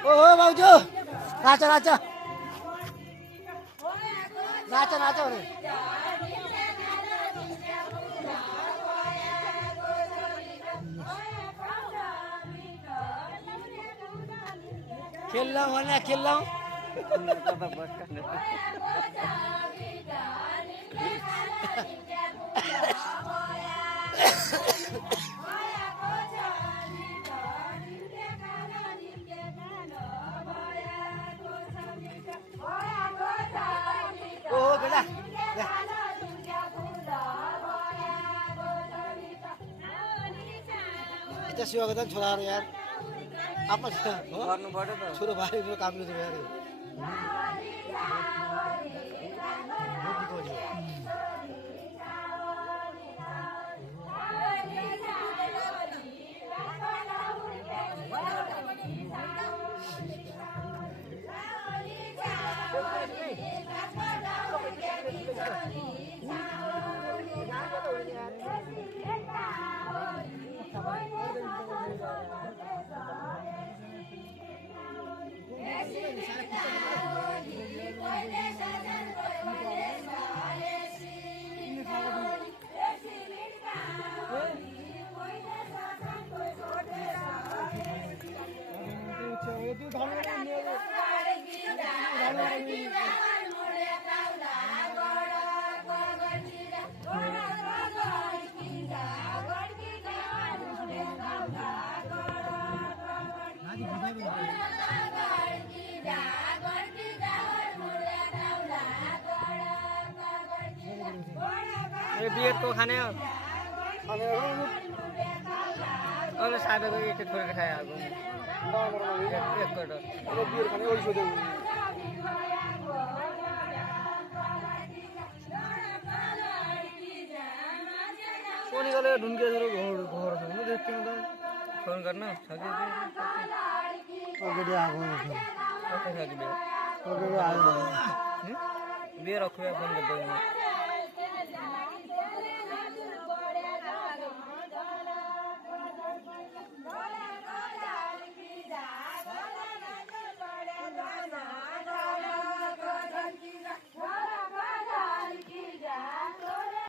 ओ भाउजू नाच नाच नाच नाच खेल्न भने खेल्न ओ बेटा यता सेवा गर्दा नि छोराहरू यार आफ्नो गर्नु पर्यो त छोरो भाइको कामले त यार बियर को खाने हो अरे सादा को एक थोड़ा खाया आगो एक कट अरे बियर खाने वही सोचे कोनी गले ढूंढ के जरूर घर से मैं देखते हैं तो फोन करना सके तो गड्डी आगो ओके सके बियर बियर रखो फोन कर दो